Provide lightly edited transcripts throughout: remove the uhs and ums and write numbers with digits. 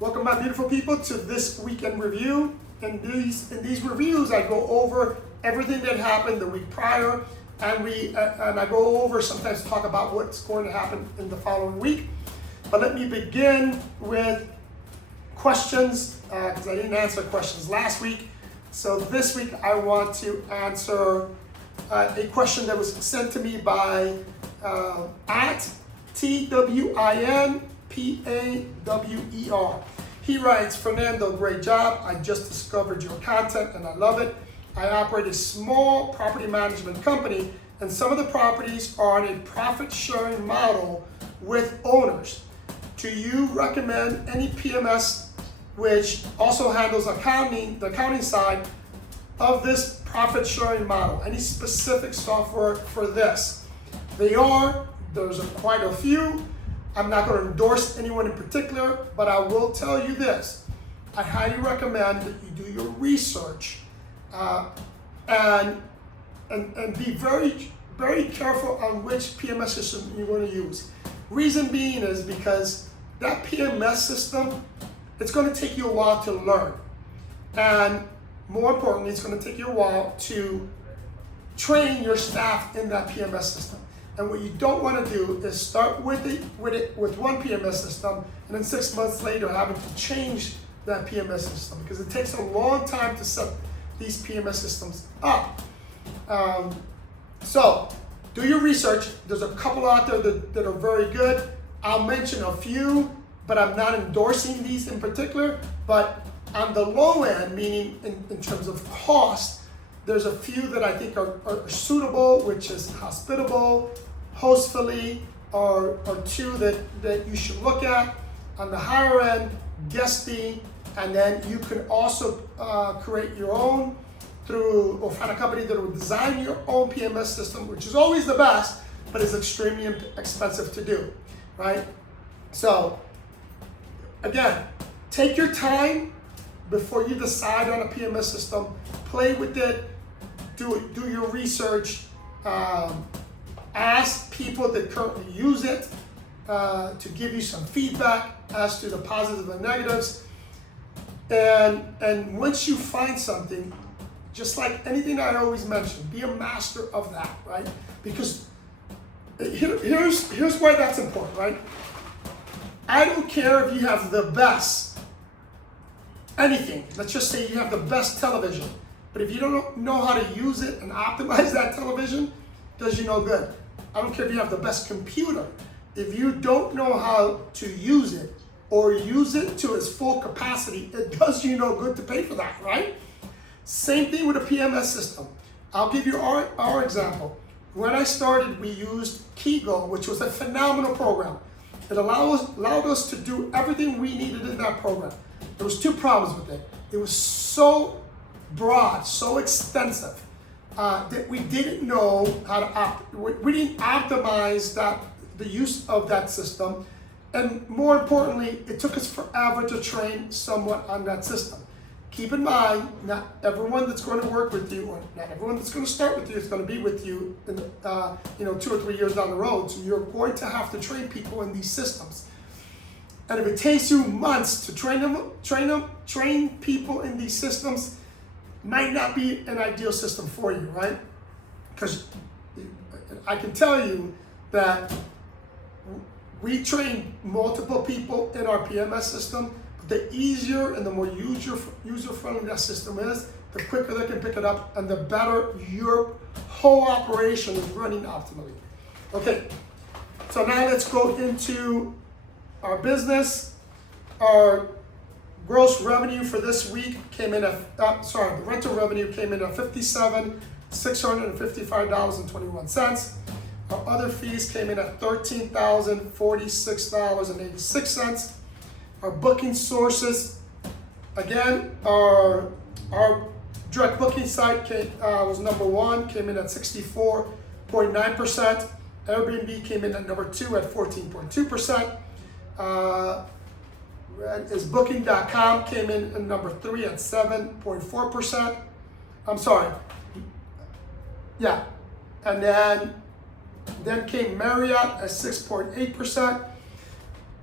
Welcome, my beautiful people, to this weekend review. In these reviews, I go over everything that happened the week prior, and I go over, sometimes talk about what's going to happen in the following week. But let me begin with questions, because I didn't answer questions last week. So this week I want to answer a question that was sent to me by at TWINPAWER. He writes, Fernando, great job. I just discovered your content and I love it. I operate a small property management company, and some of the properties are on a profit sharing model with owners. Do you recommend any PMS which also handles the accounting side of this profit sharing model? Any specific software for this? There's quite a few. I'm not going to endorse anyone in particular, but I will tell you this. I highly recommend that you do your research and be very, very careful on which PMS system you're going to use. Reason being is because that PMS system, it's going to take you a while to learn. And more importantly, it's going to take you a while to train your staff in that PMS system. And what you don't want to do is start with one PMS system, and then 6 months later having to change that PMS system, because it takes a long time to set these PMS systems up. So do your research. There's a couple out there that are very good. I'll mention a few, but I'm not endorsing these in particular. But on the low end, meaning in terms of cost, there's a few that I think are suitable, which is Hospitable, Hostaway, are two that you should look at. On the higher end, Guesty, and then you can also create your own or find a company that will design your own PMS system, which is always the best, but is extremely expensive to do, right? So again, take your time before you decide on a PMS system. Play with it, do your research, ask people that currently use it to give you some feedback as to the positives and negatives. And once you find something, just like anything I always mention, be a master of that, right? Because here's why that's important, right? I don't care if you have the best anything. Let's just say you have the best television, but if you don't know how to use it and optimize that television, it does you no good. I don't care if you have the best computer. If you don't know how to use it or use it to its full capacity, it does you no good to pay for that, right? Same thing with a PMS system. I'll give you our example. When I started, we used Keygo, which was a phenomenal program. It allowed us to do everything we needed in that program. There was two problems with it. It was so broad, so extensive, that we didn't know how to we didn't optimize the use of that system. And more importantly, it took us forever to train someone on that system. Keep in mind, not everyone that's going to work with you, or not everyone that's going to start with you, is going to be with you in 2 or 3 years down the road. So you're going to have to train people in these systems. And if it takes you months to train people in these systems, might not be an ideal system for you, right? Because I can tell you that we train multiple people in our PMS system. The easier and the more user-friendly that system is, the quicker they can pick it up and the better your whole operation is running optimally. Okay, so now let's go into our business. Our gross revenue for this week came in at, the rental revenue came in at $57,655.21. Our other fees came in at $13,046.86. Our booking sources, again, our direct booking site was number 1, came in at 64.9%. Airbnb came in at number 2 at 14.2%. Is Booking.com came in at number 3 at 7.4%. I'm sorry. Yeah. And then came Marriott at 6.8%.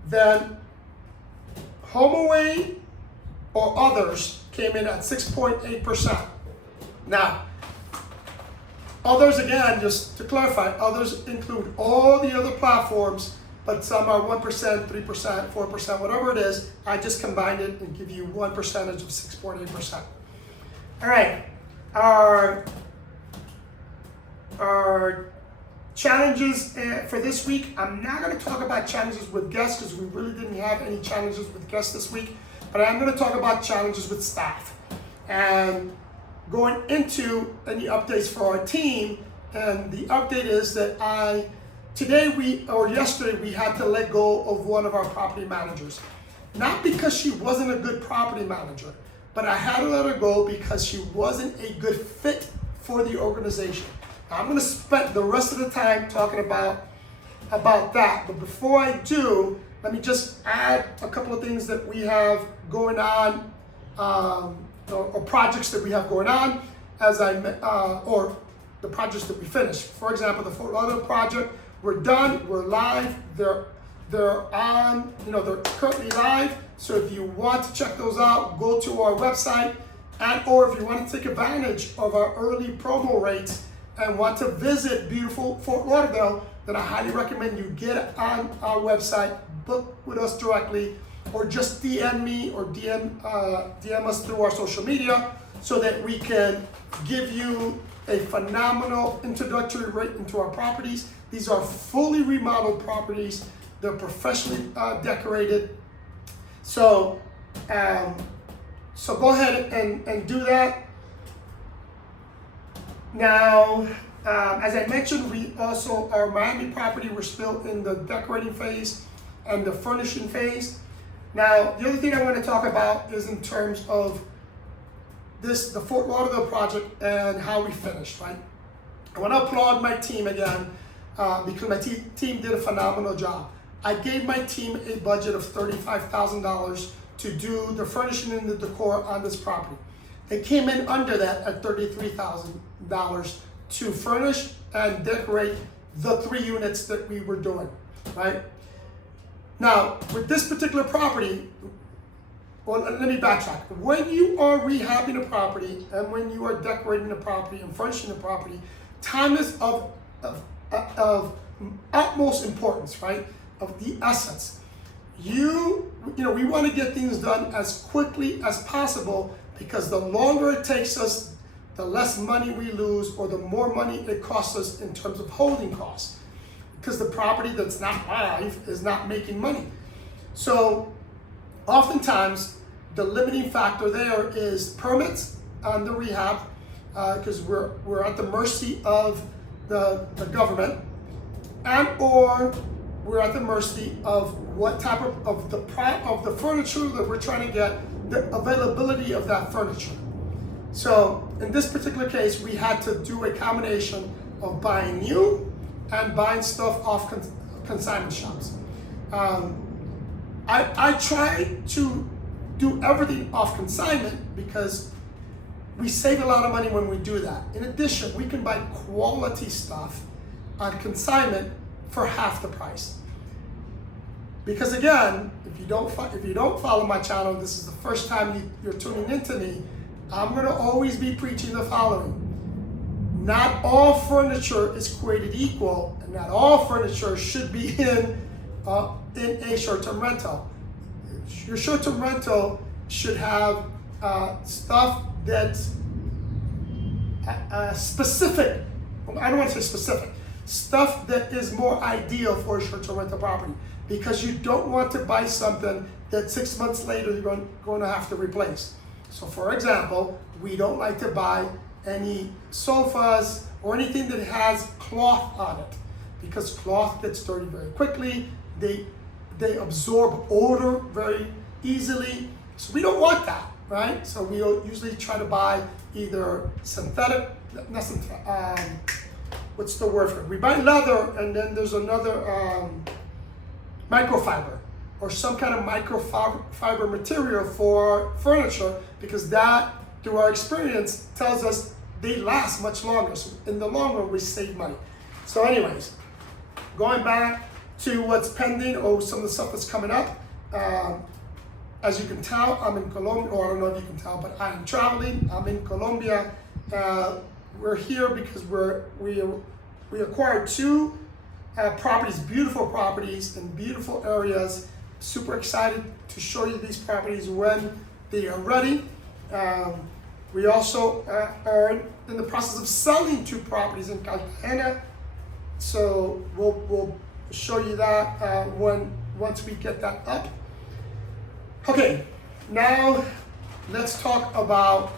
Then HomeAway or others came in at 6.8%. Now, others, again, just to clarify, others include all the other platforms, but some are 1%, 3%, 4%, whatever it is. I just combined it and give you one percentage of 6.8%. All right, our challenges for this week. I'm not going to talk about challenges with guests because we really didn't have any challenges with guests this week, but I'm going to talk about challenges with staff and going into any updates for our team. And the update is that yesterday we had to let go of one of our property managers. Not because she wasn't a good property manager, but I had to let her go because she wasn't a good fit for the organization. Now, I'm going to spend the rest of the time talking about that. But before I do, let me just add a couple of things that we have going on, or projects that we have going on, or the projects that we finished. For example, the Fort Lauderdale project, we're done, we're live, they're on, they're currently live. So if you want to check those out, go to our website, or if you want to take advantage of our early promo rates and want to visit beautiful Fort Lauderdale, then I highly recommend you get on our website, book with us directly, or just DM me or DM us through our social media so that we can give you a phenomenal introductory rate into our properties. These are fully remodeled properties. They're professionally decorated. So go ahead and do that. Now, as I mentioned, we also, our Miami property, we're still in the decorating phase and the furnishing phase. Now, the other thing I want to talk about is in terms of the Fort Lauderdale project and how we finished, right? I want to applaud my team again because my team did a phenomenal job. I gave my team a budget of $35,000 to do the furnishing and the decor on this property. They came in under that at $33,000 to furnish and decorate the 3 units that we were doing, right? Now, with this particular property, well, let me backtrack. When you are rehabbing a property and when you are decorating a property and furnishing a property, time is of utmost importance, right? Of the essence. We want to get things done as quickly as possible because the longer it takes us, the less money we lose or the more money it costs us in terms of holding costs. Because the property that's not live is not making money. So oftentimes the limiting factor there is permits on the rehab because we're at the mercy of the government, and or we're at the mercy of what type of the furniture that we're trying to get, the availability of that furniture. So in this particular case, we had to do a combination of buying new and buying stuff off consignment shops. I try to do everything off consignment because we save a lot of money when we do that. In addition, we can buy quality stuff on consignment for half the price. Because again, if you don't follow my channel, this is the first time you're tuning into me, I'm gonna always be preaching the following. Not all furniture is created equal, and not all furniture should be in a short-term rental. Your short-term rental should have stuff that's specific. I don't want to say specific. Stuff that is more ideal for a short-term rental property, because you don't want to buy something that 6 months later you're going to have to replace. So for example, we don't like to buy any sofas or anything that has cloth on it, because cloth gets dirty very quickly. They absorb odor very easily. So we don't want that, right? So we usually try to buy either synthetic, what's the word for it? We buy leather, and then there's another microfiber or some kind of microfiber material for furniture, because that, through our experience, tells us they last much longer. So in the long run, we save money. So anyways, going back to what's pending or some of the stuff that's coming up, As you can tell, I'm in Colombia, or I don't know if you can tell, but I'm traveling. I'm in Colombia. We're here because we acquired two properties, beautiful properties in beautiful areas. Super excited to show you these properties when they are ready. We also are in the process of selling two properties in Cartagena. So we'll show you that once we get that up. Okay, now let's talk about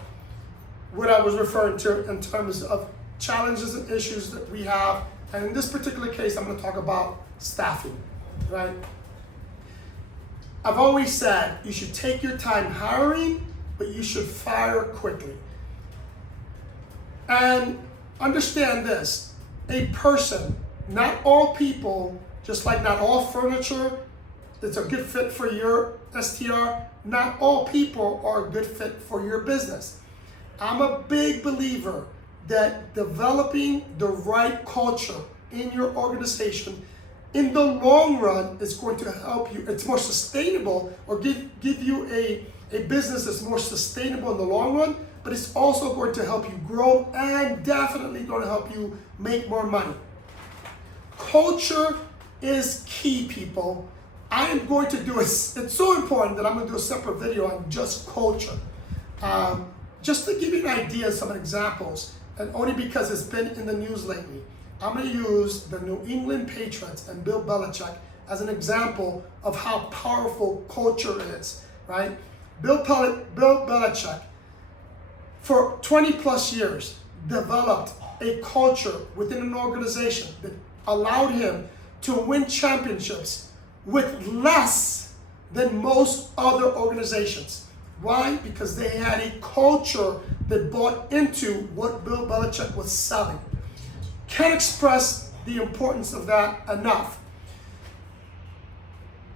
what I was referring to in terms of challenges and issues that we have. And in this particular case, I'm going to talk about staffing, right? I've always said you should take your time hiring, but you should fire quickly. And understand this, a person, not all people, just like not all furniture that's a good fit for your STR, not all people are a good fit for your business. I'm a big believer that developing the right culture in your organization in the long run is going to help you. It's more sustainable, or give you a business that's more sustainable in the long run, but it's also going to help you grow and definitely going to help you make more money. Culture is key, people. I am going to do it's so important that I'm going to do a separate video on just culture. Just to give you an idea, some examples, and only because it's been in the news lately, I'm going to use the New England Patriots and Bill Belichick as an example of how powerful culture is, right? Bill Belichick, for 20 plus years, developed a culture within an organization that allowed him to win championships with less than most other organizations. Why? Because they had a culture that bought into what Bill Belichick was selling. Can't express the importance of that enough.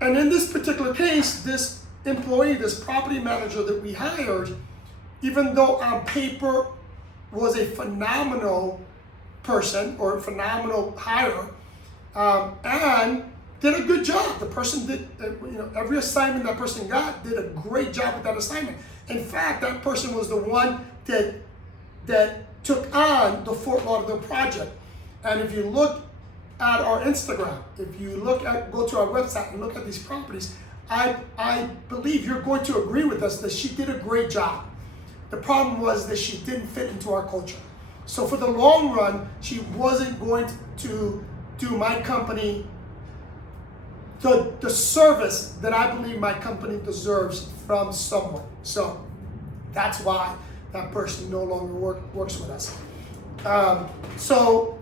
And in this particular case, this employee, this property manager that we hired, even though on paper was a phenomenal person or a phenomenal hire, and did a good job. The person did, every assignment that person got, did a great job with that assignment. In fact, that person was the one that took on the Fort Lauderdale project. And if you look at our Instagram, if you go to our website and look at these properties, I believe you're going to agree with us that she did a great job. The problem was that she didn't fit into our culture. So for the long run, she wasn't going to do my company the service that I believe my company deserves from someone. So that's why that person no longer works with us. So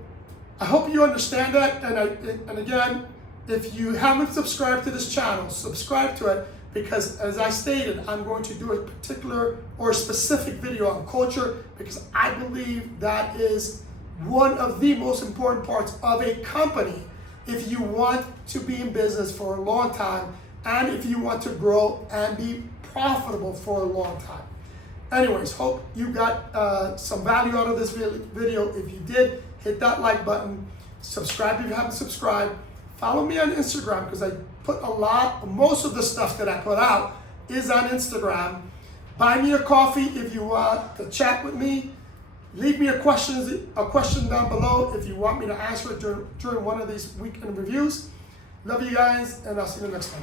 I hope you understand that. And again, if you haven't subscribed to this channel, subscribe to it, because as I stated, I'm going to do a particular or a specific video on culture, because I believe that is one of the most important parts of a company if you want to be in business for a long time, and if you want to grow and be profitable for a long time. Anyways, hope you got some value out of this video. If you did, hit that like button. Subscribe if you haven't subscribed. Follow me on Instagram, because I put most of the stuff that I put out is on Instagram. Buy me a coffee if you want to chat with me. Leave me a question down below if you want me to answer it during one of these weekend reviews. Love you guys, and I'll see you next time.